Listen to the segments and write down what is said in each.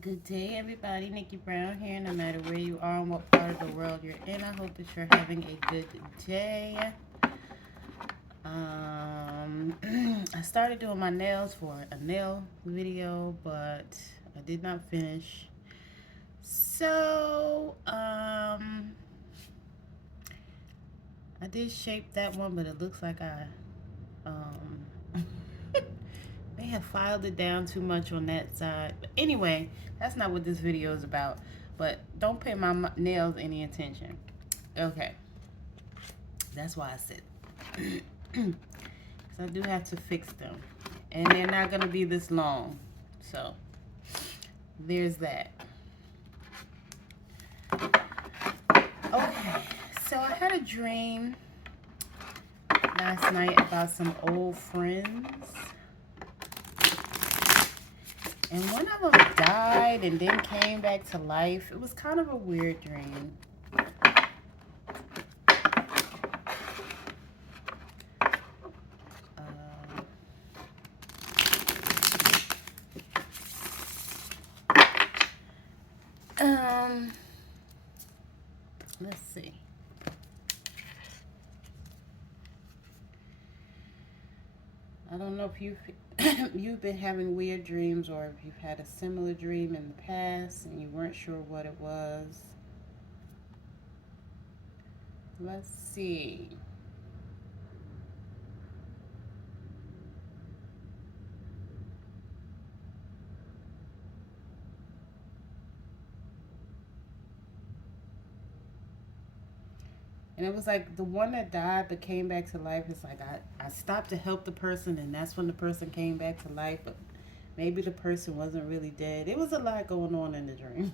Good day, everybody. Nikki Brown here. No matter where you are and what part of the world you're in, I hope that you're having a good day. I started doing my nails for a nail video, but I did not finish. So, I did shape that one, but it looks like I, may have filed it down too much on that side. But anyway, that's not what this video is about. But don't pay my nails any attention. Okay. That's why I said. Because I do have to fix them. And they're not going to be this long. So, there's that. Okay. So, I had a dream last night about some old friends. And one of them died and then came back to life. It was kind of a weird dream. Let's see. I don't know if you've been having weird dreams, or if you've had a similar dream in the past and you weren't sure what it was. Let's see. And it was like the one that died but came back to life. It's like I stopped to help the person, and that's when the person came back to life. But maybe the person wasn't really dead. It was a lot going on in the dream.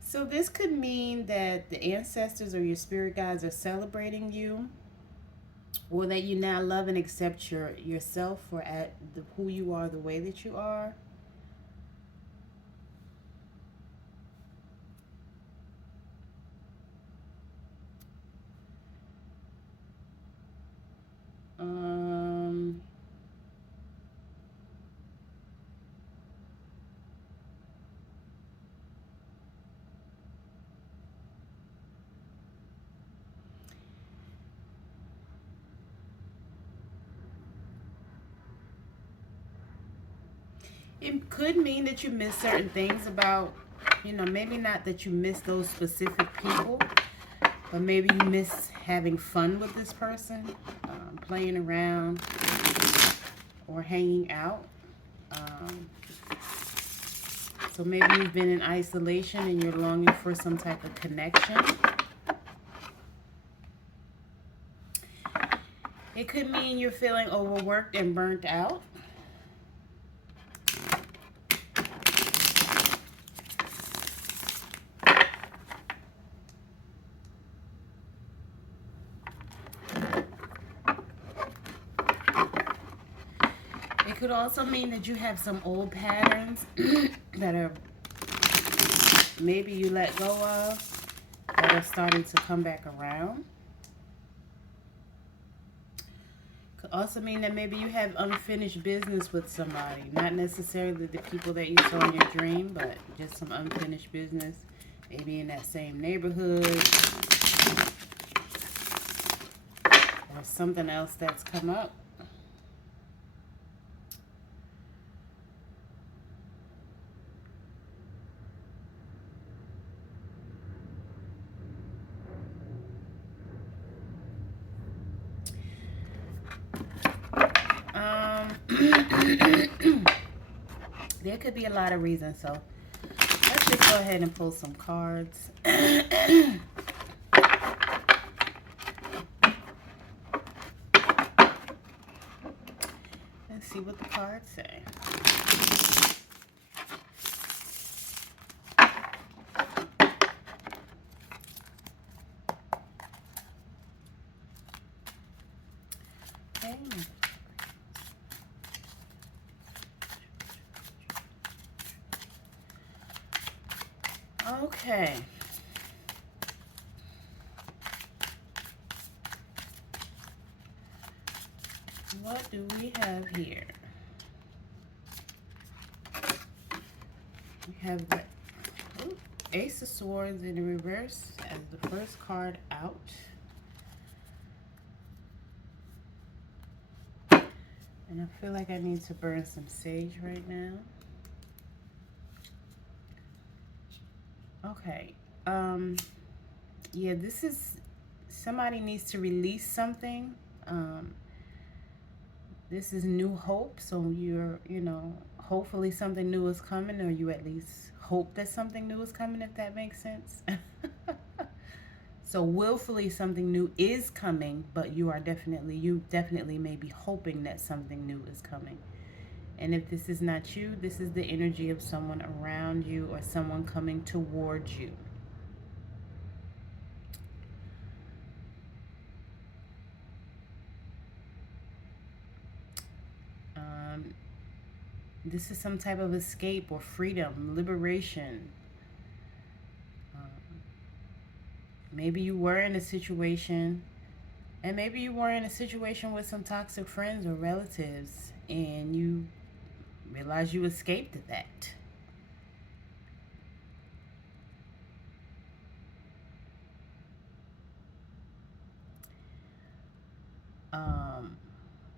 So this could mean that the ancestors or your spirit guides are celebrating you, or that you now love and accept yourself for who you are, the way that you are. It could mean that you miss certain things about, maybe not that you miss those specific people, but maybe you miss having fun with this person, playing around or hanging out. So maybe you've been in isolation and you're longing for some type of connection. It could mean you're feeling overworked and burnt out. It could also mean that you have some old patterns that are maybe you let go of, that are starting to come back around. Could also mean that maybe you have unfinished business with somebody. Not necessarily the people that you saw in your dream, but just some unfinished business. Maybe in that same neighborhood. Or something else that's come up. There could be a lot of reasons, so let's just go ahead and pull some cards. Let's see what the cards say. Okay. Okay. What do we have here? We have the Ace of Swords in the reverse as the first card out. And I feel like I need to burn some sage right now. Okay. Yeah, this is, somebody needs to release something. This is new hope. So you're, hopefully something new is coming, or you at least hope that something new is coming, if that makes sense. So willfully something new is coming, but you definitely may be hoping that something new is coming. And if this is not you, this is the energy of someone around you or someone coming towards you. This is some type of escape or freedom, liberation. Maybe you were in a situation, and maybe you were in a situation with some toxic friends or relatives, and you realize you escaped that.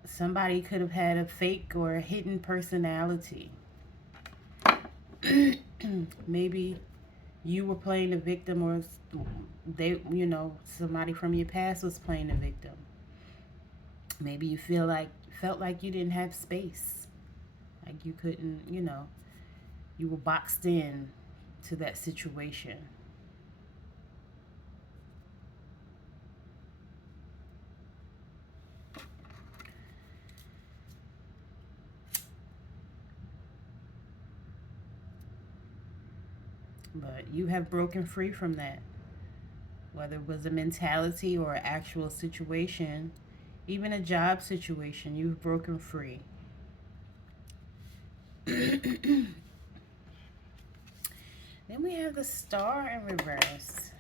Somebody could have had a fake or a hidden personality. Maybe you were playing the victim, or they, somebody from your past was playing the victim. Maybe you felt like you didn't have space, like you couldn't, you were boxed in to that situation. But you have broken free from that. Whether it was a mentality or an actual situation, even a job situation, you've broken free. Then we have the Star in reverse.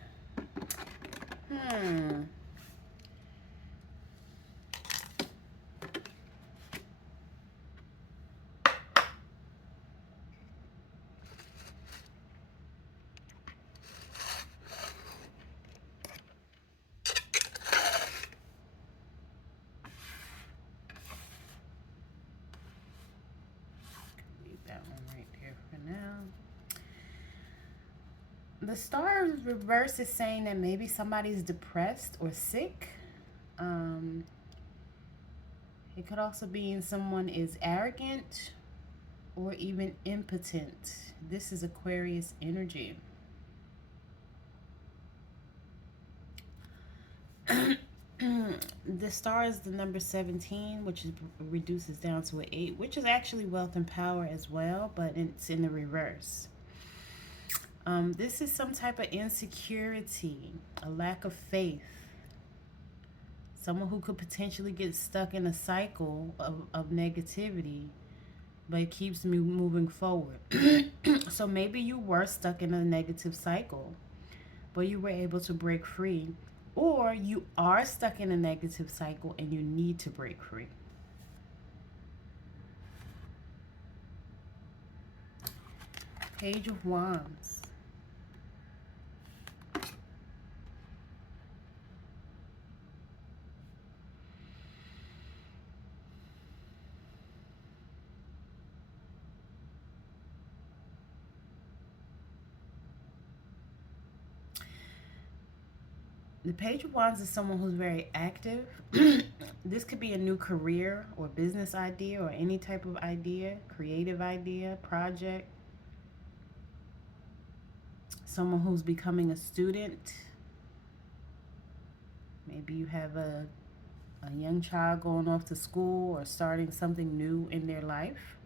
The Star reverse is saying that maybe somebody's depressed or sick. It could also be someone is arrogant or even impotent. This is Aquarius energy. The Star is the number 17, which reduces down to an 8, which is actually wealth and power as well, but it's in the reverse. This is some type of insecurity, a lack of faith. Someone who could potentially get stuck in a cycle of negativity, but it keeps me moving forward. So maybe you were stuck in a negative cycle, but you were able to break free. Or you are stuck in a negative cycle and you need to break free. Page of Wands. The Page of Wands is someone who's very active. This could be a new career or business idea or any type of idea, creative idea, project. Someone who's becoming a student. Maybe you have a young child going off to school or starting something new in their life.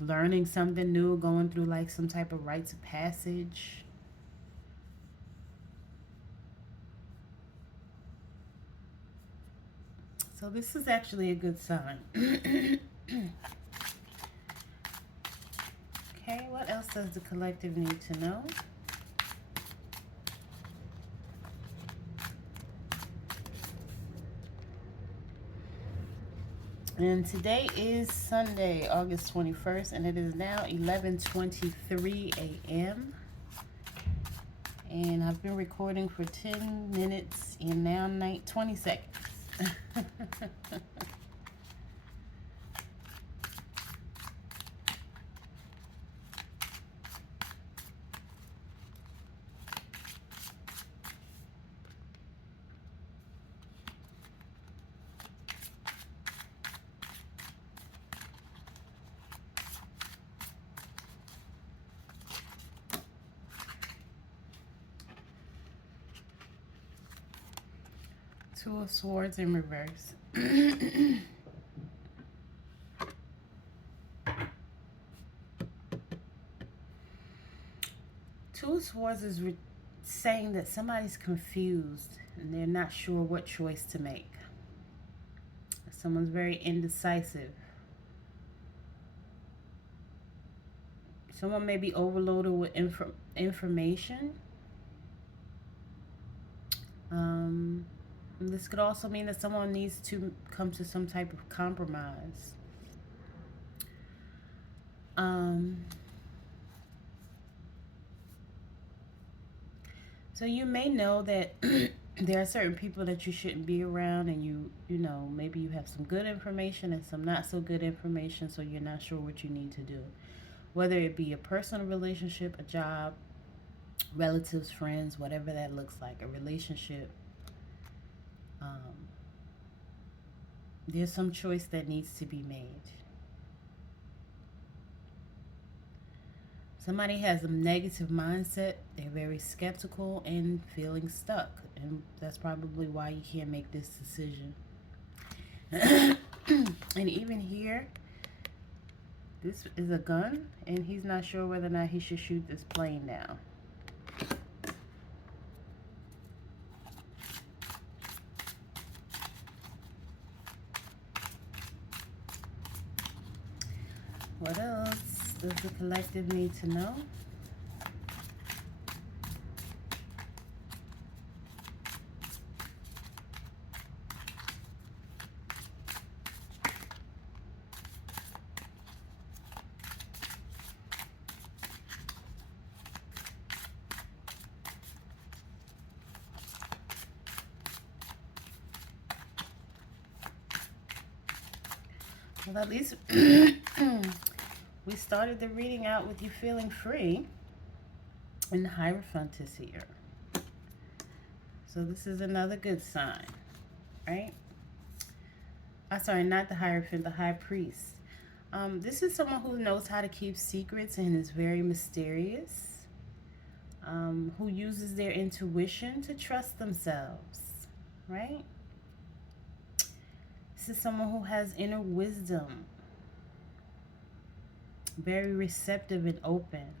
Learning something new, going through like some type of rites of passage. So this is actually a good sign. Okay, what else does the collective need to know? And today is Sunday, August 21st, and it is now 11:23 a.m. And I've been recording for 10 minutes and now 20 seconds. Two of Swords in reverse. Two of Swords is saying that somebody's confused and they're not sure what choice to make. Someone's very indecisive. Someone may be overloaded with information. This could also mean that someone needs to come to some type of compromise. So you may know that there are certain people that you shouldn't be around, and you know, maybe you have some good information and some not so good information, so you're not sure what you need to do. Whether it be a personal relationship, a job, relatives, friends, whatever that looks like, a relationship. There's some choice that needs to be made. Somebody has a negative mindset. They're very skeptical and feeling stuck. And that's probably why you can't make this decision. And even here, this is a gun, and he's not sure whether or not he should shoot this plane now. What else does the collective need to know? Well, at least we started the reading out with you feeling free, and the Hierophant is here. So this is another good sign, right? I'm sorry, not the Hierophant, the High Priest. This is someone who knows how to keep secrets and is very mysterious, who uses their intuition to trust themselves, right? This is someone who has inner wisdom, very receptive and open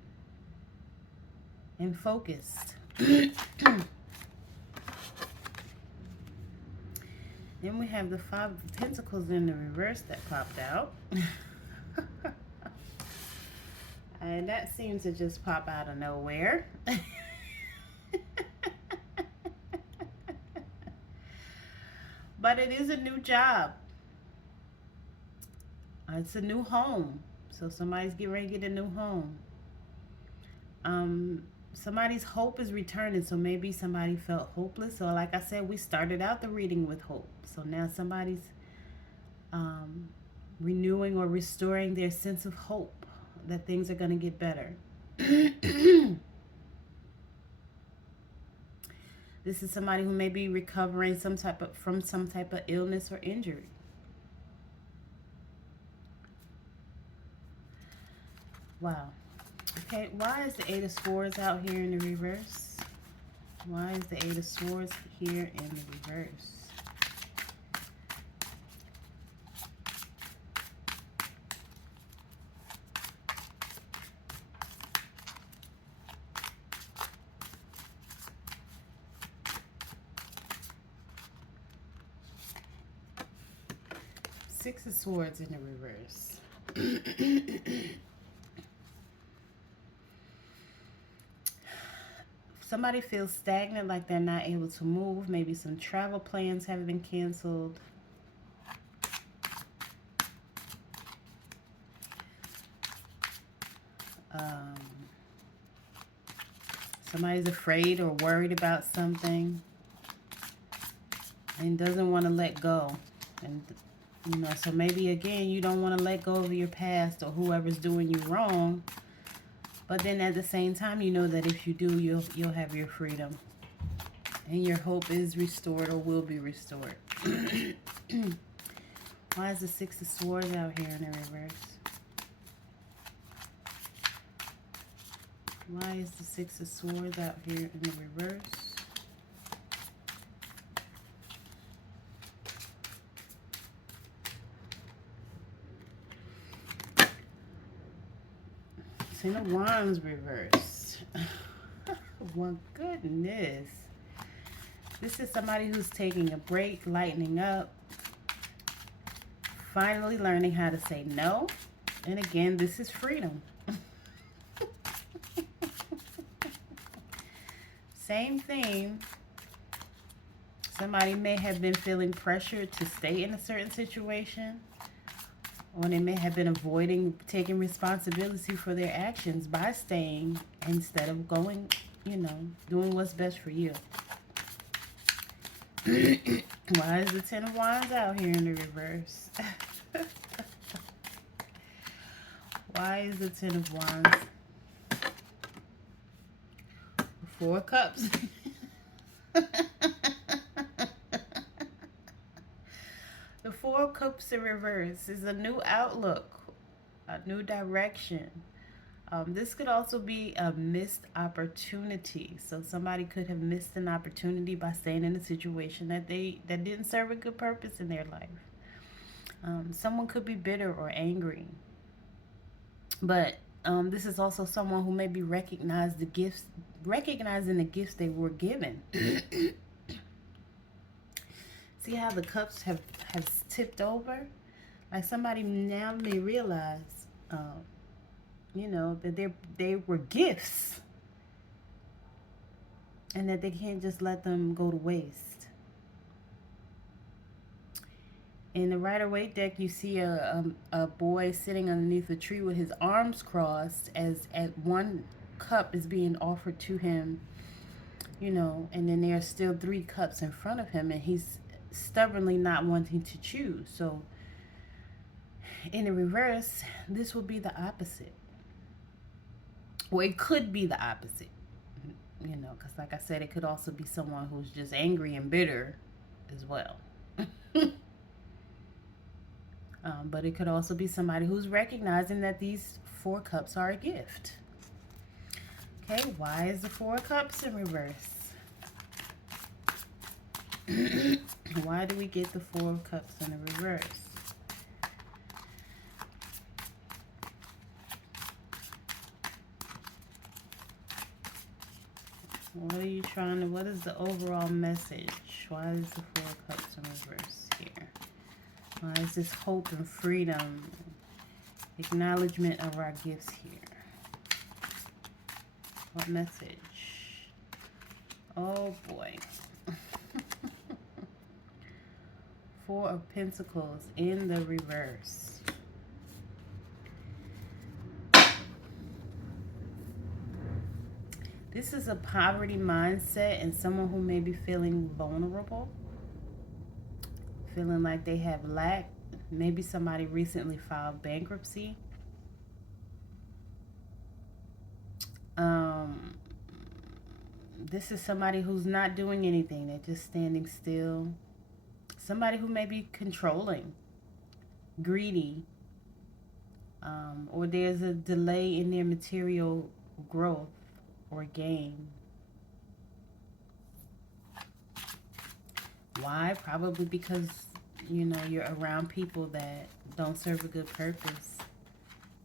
and focused. Then we have the Five of Pentacles in the reverse that popped out. And that seems to just pop out of nowhere. But it is a new job. It's a new home. So somebody's getting ready to get a new home. Somebody's hope is returning. So maybe somebody felt hopeless. So like I said, we started out the reading with hope. So now somebody's renewing or restoring their sense of hope that things are going to get better. This is somebody who may be recovering from some type of illness or injury. Wow. Okay, why is the Eight of Swords out here in the reverse? Why is the Eight of Swords here in the reverse? Six of Swords in the reverse. Somebody feels stagnant, like they're not able to move. Maybe some travel plans have been canceled. Somebody's afraid or worried about something and doesn't want to let go. And, you know, so maybe, again, you don't want to let go of your past or whoever's doing you wrong. But then at the same time, you know that if you do, you'll have your freedom. And your hope is restored or will be restored. Why is the Six of Swords out here in the reverse? Why is the Six of Swords out here in the reverse? Ten of Wands reverse. My goodness. This is somebody who's taking a break, lightening up, finally learning how to say no. And again, this is freedom. Same thing. Somebody may have been feeling pressured to stay in a certain situation, or they may have been avoiding taking responsibility for their actions by staying instead of going, you know, doing what's best for you. Why is the Ten of Wands out here in the reverse? Why is the Ten of Wands? Four of Cups. The Four of Cups in reverse is a new outlook, a new direction. This could also be a missed opportunity. So somebody could have missed an opportunity by staying in a situation that didn't serve a good purpose in their life. Someone could be bitter or angry. But this is also someone who maybe recognizing the gifts they were given. See how the cups have tipped over? Like somebody now may realize, you know, that they were gifts, and that they can't just let them go to waste. In the Rider-Waite deck, you see a boy sitting underneath a tree with his arms crossed, as at one cup is being offered to him, you know, and then there are still 3 cups in front of him, and he's stubbornly not wanting to choose. So in the reverse, this will be the opposite. Or it could be the opposite, you know, because like I said, it could also be someone who's just angry and bitter as well. But it could also be somebody who's recognizing that these 4 cups are a gift. Okay, why is the 4 cups in reverse? Why do we get the 4 cups in the reverse? What are you trying to, what is the overall message? Why is the 4 cups in reverse here? Why is this hope and freedom, acknowledgement of our gifts here? What message? Oh boy. 4 of Pentacles in the reverse. This is a poverty mindset and someone who may be feeling vulnerable, feeling like they have lack. Maybe somebody recently filed bankruptcy. This is somebody who's not doing anything. They're just standing still. Somebody who may be controlling, greedy, or there's a delay in their material growth or gain. Why? Probably because, you know, you're around people that don't serve a good purpose.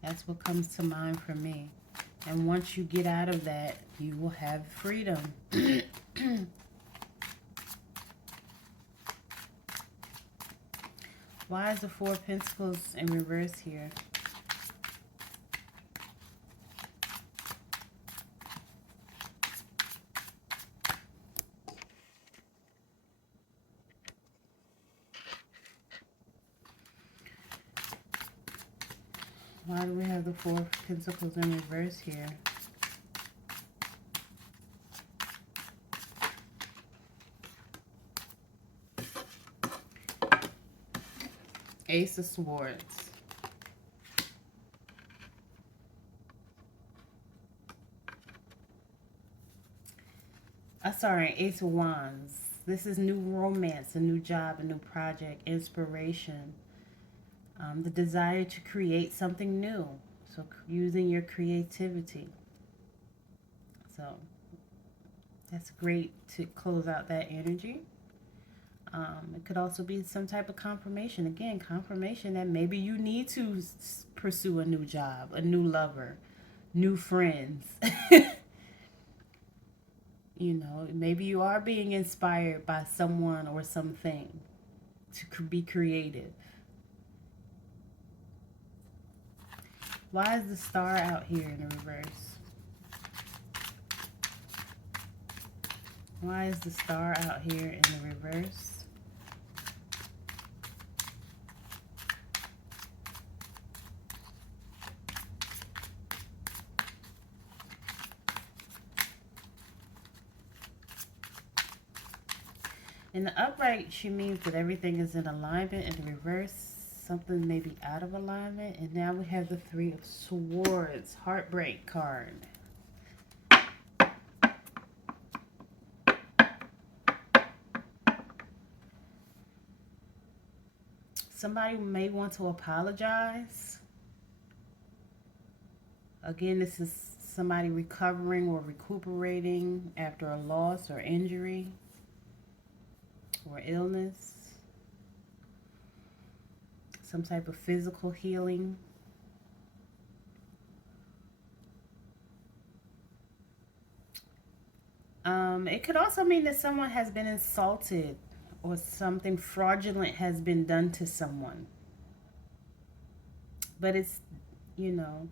That's what comes to mind for me. And once you get out of that, you will have freedom. Why is the 4 of Pentacles in reverse here? Why do we have the 4 of Pentacles in reverse here? Ace of Swords. Sorry, Ace of Wands. This is new romance, a new job, a new project, inspiration. The desire to create something new. So using your creativity. So that's great to close out that energy. It could also be some type of confirmation. Again, confirmation that maybe you need to pursue a new job, a new lover, new friends. You know, maybe you are being inspired by someone or something to be creative. Why is the Star out here in the reverse? Why is the Star out here in the reverse? In the upright, she means that everything is in alignment. In the reverse, something may be out of alignment. And now we have the Three of Swords, heartbreak card. Somebody may want to apologize. Again, this is somebody recovering or recuperating after a loss or injury or illness. Some type of physical healing. It could also mean that someone has been insulted or something fraudulent has been done to someone. But it's, you know,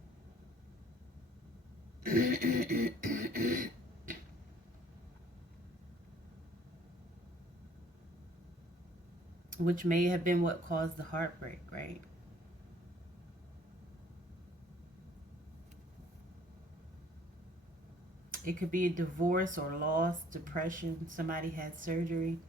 which may have been what caused the heartbreak, right? It could be a divorce or loss, depression, somebody had surgery.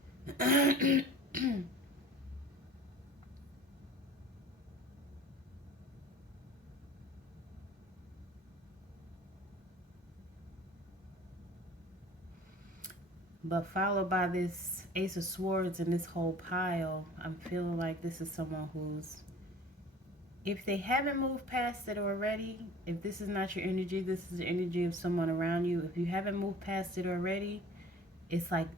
But followed by this Ace of Swords and this whole pile, I'm feeling like this is someone who's, if they haven't moved past it already, if this is not your energy, this is the energy of someone around you. If you haven't moved past it already, it's like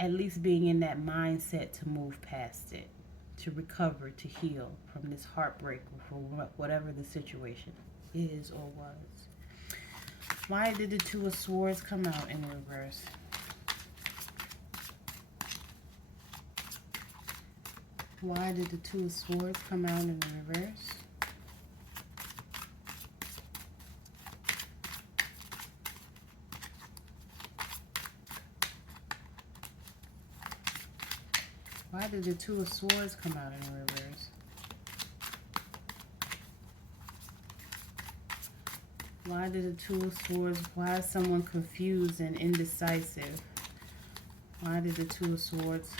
at least being in that mindset to move past it, to recover, to heal from this heartbreak for whatever the situation is or was. Why did the Two of Swords come out in reverse? Why did the Two of Swords come out in reverse? Why did the Two of Swords come out in reverse? Why did the Two of Swords, why is someone confused and indecisive? Why did the Two of Swords?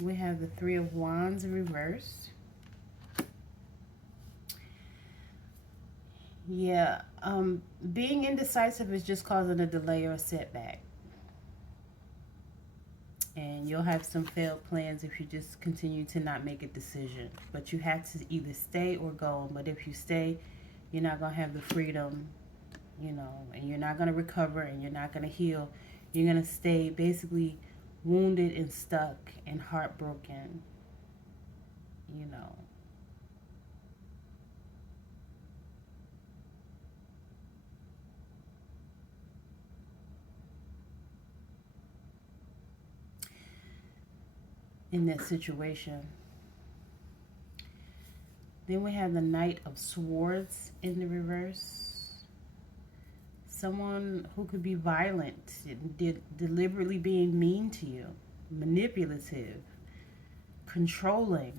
We have the Three of Wands reversed. Yeah, being indecisive is just causing a delay or a setback. And you'll have some failed plans if you just continue to not make a decision. But you have to either stay or go. But if you stay, you're not going to have the freedom, you know, and you're not going to recover and you're not going to heal. You're going to stay basically wounded and stuck and heartbroken, you know. In that situation. Then we have the Knight of Swords in the reverse. Someone who could be violent, deliberately being mean to you, manipulative, controlling.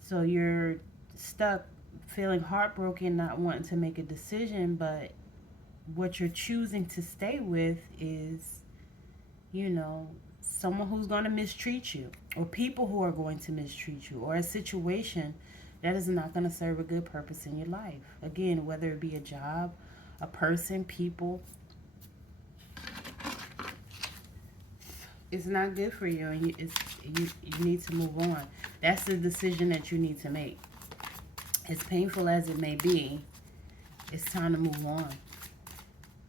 So you're stuck feeling heartbroken, not wanting to make a decision, but what you're choosing to stay with is, you know, someone who's going to mistreat you, or people who are going to mistreat you, or a situation that is not going to serve a good purpose in your life. Again, whether it be a job, a person, people, it's not good for you, and you need to move on. That's the decision that you need to make. As painful as it may be, it's time to move on.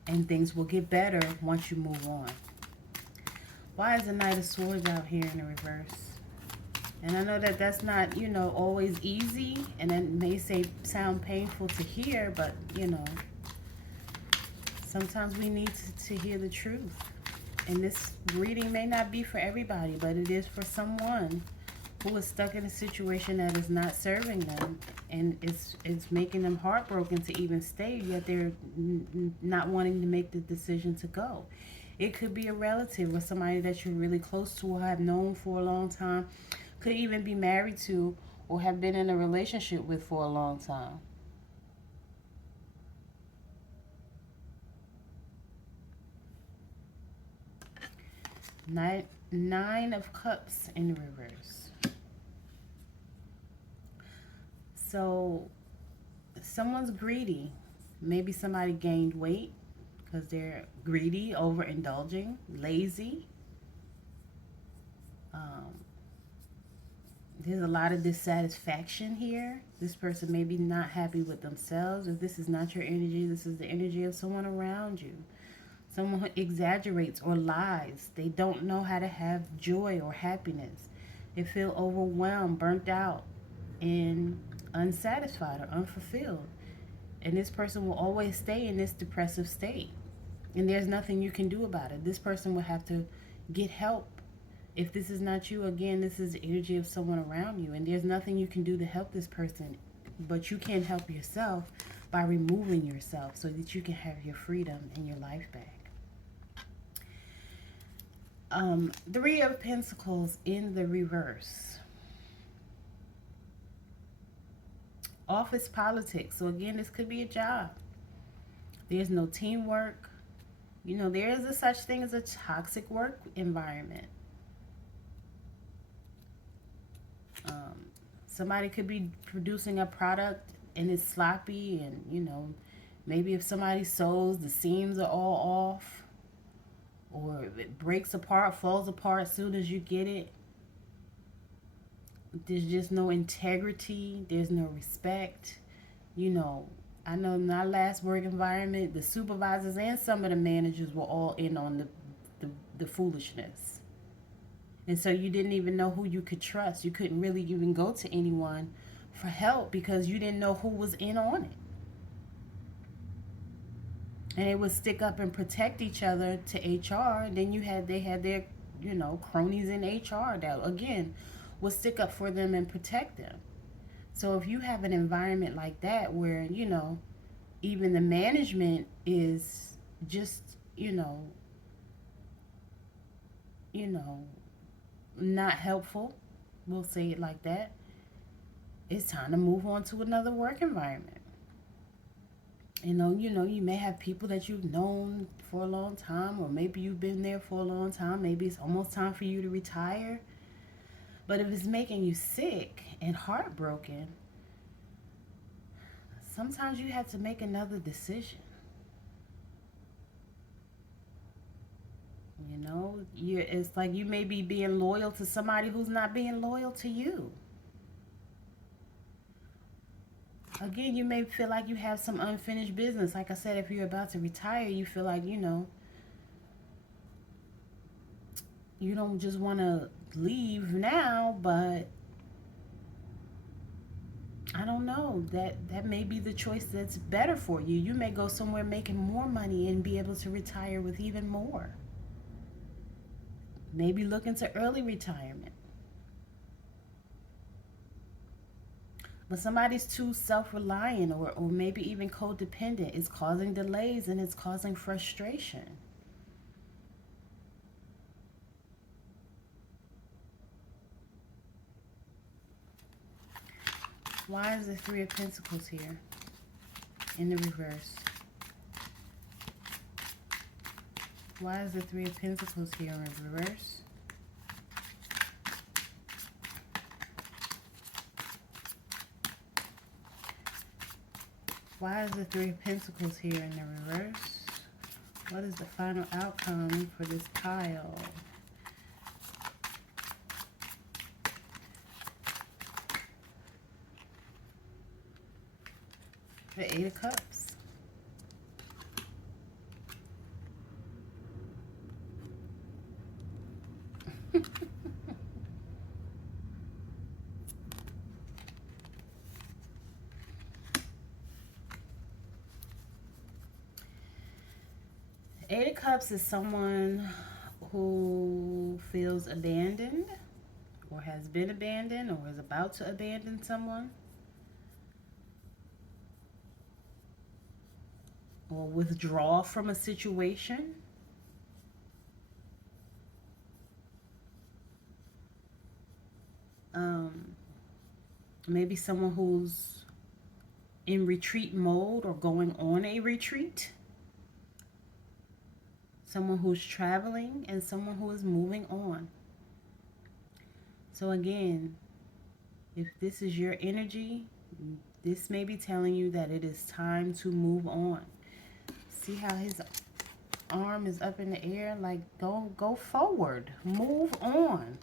And things will get better once you move on. Why is the Knight of Swords out here in the reverse? And I know that that's not, you know, always easy. And it may sound painful to hear, but, you know, sometimes we need to hear the truth. And this reading may not be for everybody, but it is for someone who is stuck in a situation that is not serving them, and it's making them heartbroken to even stay, yet they're not wanting to make the decision to go. It could be a relative or somebody that you're really close to or have known for a long time, could even be married to or have been in a relationship with for a long time. Nine of Cups in the reverse. So someone's greedy. Maybe somebody gained weight because they're greedy, overindulging, lazy. There's a lot of dissatisfaction here. This person may be not happy with themselves. If this is not your energy, this is the energy of someone around you. Someone who exaggerates or lies. They don't know how to have joy or happiness. They feel overwhelmed, burnt out, and unsatisfied or unfulfilled. And this person will always stay in this depressive state. And there's nothing you can do about it. This person will have to get help. If this is not you, again, this is the energy of someone around you. And there's nothing you can do to help this person. But you can help yourself by removing yourself so that you can have your freedom and your life back. Three of Pentacles in the reverse. Office politics. So again, this could be a job. There's no teamwork. You know, there is a such thing as a toxic work environment. Somebody could be producing a product and it's sloppy, and, you know, maybe if somebody sews, the seams are all off, or it breaks apart, falls apart as soon as you get it. There's just no integrity. There's no respect. You know, I know in our last work environment, the supervisors and some of the managers were all in on the foolishness. And so you didn't even know who you could trust. You couldn't really even go to anyone for help because you didn't know who was in on it. And they would stick up and protect each other to HR. And then they had their, you know, cronies in HR that, again, would stick up for them and protect them. So if you have an environment like that where, you know, even the management is just, you know, not helpful, we'll say it like that, it's time to move on to another work environment. You know, you may have people that you've known for a long time, or maybe you've been there for a long time. Maybe it's almost time for you to retire. But if it's making you sick and heartbroken, sometimes you have to make another decision. You know, it's like you may be being loyal to somebody who's not being loyal to you. Again, you may feel like you have some unfinished business. Like I said, if you're about to retire, you feel like, you know, you don't just want to leave now, but I don't know, that may be the choice that's better for you. You may go somewhere making more money and be able to retire with even more. Maybe look into early retirement. But somebody's too self-reliant or maybe even codependent. It's causing delays and it's causing frustration. Why is the Three of Pentacles here in the reverse? Why is the Three of Pentacles here in reverse? Why is the Three of Pentacles here in the reverse? What is the final outcome for this pile? The Eight of Cups. Eight of Cups is someone who feels abandoned or has been abandoned or is about to abandon someone or withdraw from a situation. Maybe someone who's in retreat mode or going on a retreat. Someone who's traveling and someone who is moving on. So again, if this is your energy, this may be telling you that it is time to move on. See how his arm is up in the air? Like, go forward. Move on.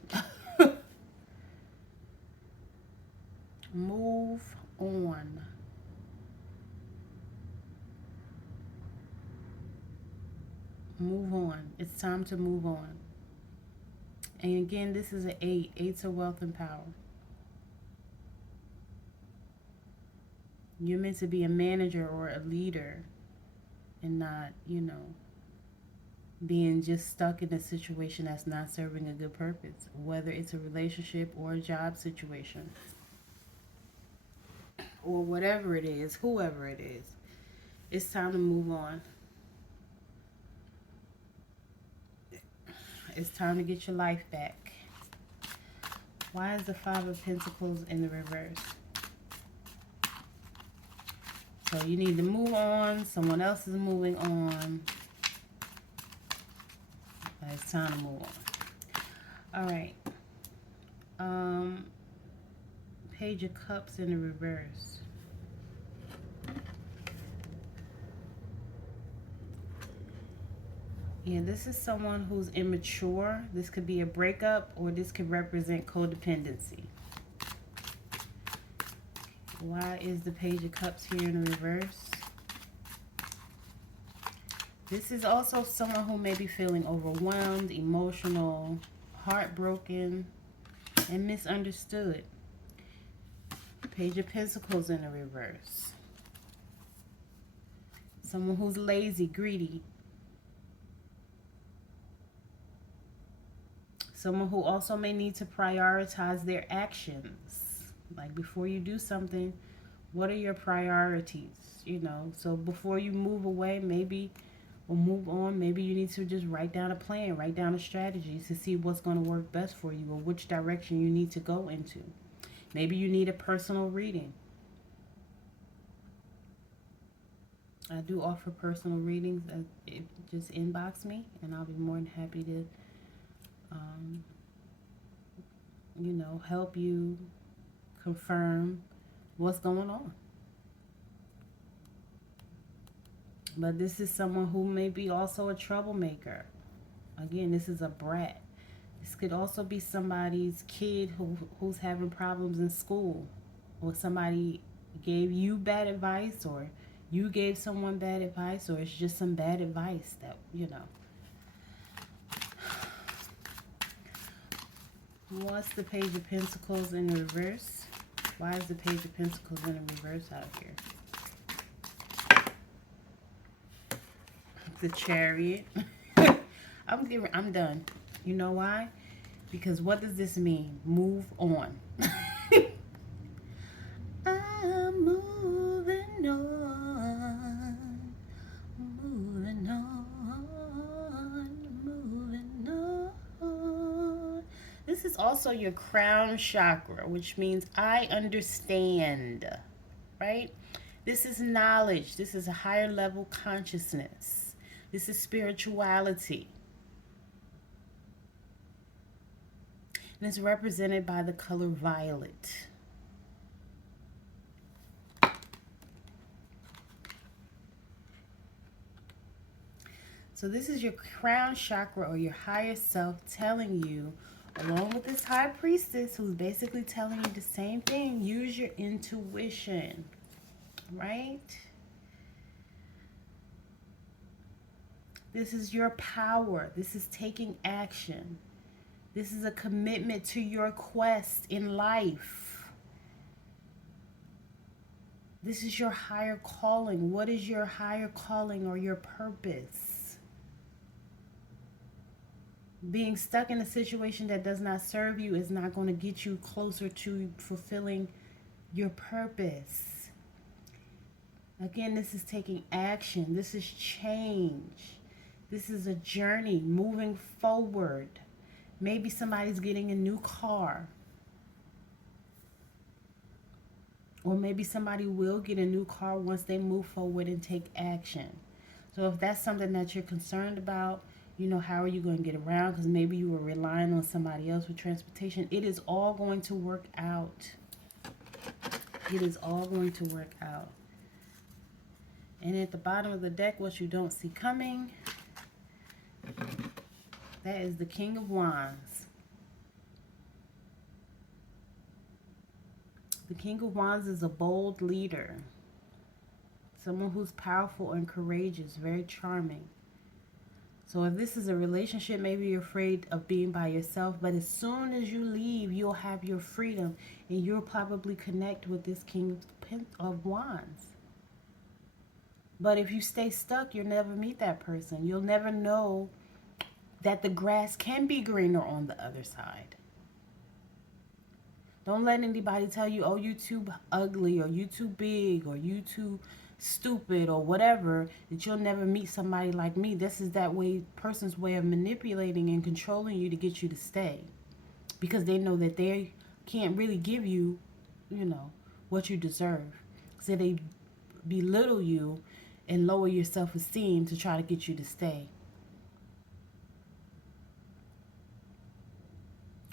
Move on. Move on. It's time to move on. And again, this is an 8. 8's of wealth and power. You're meant to be a manager or a leader and not, you know, being just stuck in a situation that's not serving a good purpose, whether it's a relationship or a job situation or whatever it is, whoever it is. It's time to move on. It's time to get your life back. Why is the Five of Pentacles in the reverse? So you need to move on. Someone else is moving on. But it's time to move on. All right. Page of Cups in the reverse. Yeah, this is someone who's immature. This could be a breakup or this could represent codependency. Why is the Page of Cups here in the reverse? This is also someone who may be feeling overwhelmed, emotional, heartbroken, and misunderstood. Page of Pentacles in the reverse. Someone who's lazy, greedy. Someone who also may need to prioritize their actions. Like before you do something, what are your priorities? You know, so before you move away, maybe, or move on, maybe you need to just write down a plan, write down a strategy to see what's going to work best for you or which direction you need to go into. Maybe you need a personal reading. I do offer personal readings. Just inbox me and I'll be more than happy to you know, help you confirm what's going on. But this is someone who may be also a troublemaker. Again, this is a brat. This could also be somebody's kid who's having problems in school, or somebody gave you bad advice, or you gave someone bad advice, or it's just some bad advice that, you know. What's the Page of Pentacles in the reverse? Why is the Page of Pentacles in the reverse out here? The Chariot. I'm done. You know why? Because what does this mean? Move on. I'm moving on. Moving on. Moving on. This is also your crown chakra, which means I understand, right? This is knowledge. This is a higher level consciousness. This is spirituality. And it's represented by the color violet. So this is your crown chakra or your higher self telling you, along with this high priestess who's basically telling you the same thing, use your intuition, right? This is your power. This is taking action. This is a commitment to your quest in life. This is your higher calling. What is your higher calling or your purpose? Being stuck in a situation that does not serve you is not going to get you closer to fulfilling your purpose. Again, this is taking action. This is change. This is a journey moving forward. Maybe somebody's getting a new car. Or maybe somebody will get a new car once they move forward and take action. So if that's something that you're concerned about, you know, how are you going to get around? Because maybe you were relying on somebody else for transportation. It is all going to work out. It is all going to work out. And at the bottom of the deck, what you don't see coming, that is the King of Wands. The King of Wands is a bold leader. Someone who's powerful and courageous, very charming. So if this is a relationship, maybe you're afraid of being by yourself, but as soon as you leave, you'll have your freedom and you'll probably connect with this King of Wands. But if you stay stuck, you'll never meet that person. You'll never know that the grass can be greener on the other side. Don't let anybody tell you, oh, you too ugly, or you too big, or you too stupid, or whatever, that you'll never meet somebody like me. This is that person's way of manipulating and controlling you to get you to stay, because they know that they can't really give you, you know, what you deserve. So they belittle you and lower your self-esteem to try to get you to stay,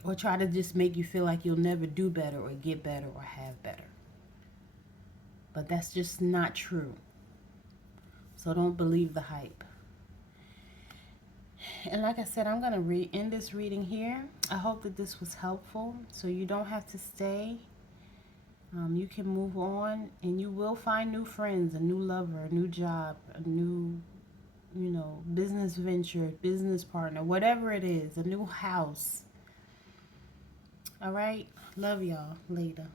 or try to just make you feel like you'll never do better or get better or have better. But that's just not true. So don't believe the hype. And like I said, I'm going to end this reading here. I hope that this was helpful. So you don't have to stay. You can move on, and you will find new friends, a new lover, a new job, a new, you know, business venture, business partner, whatever it is, a new house. All right. Love y'all. Later.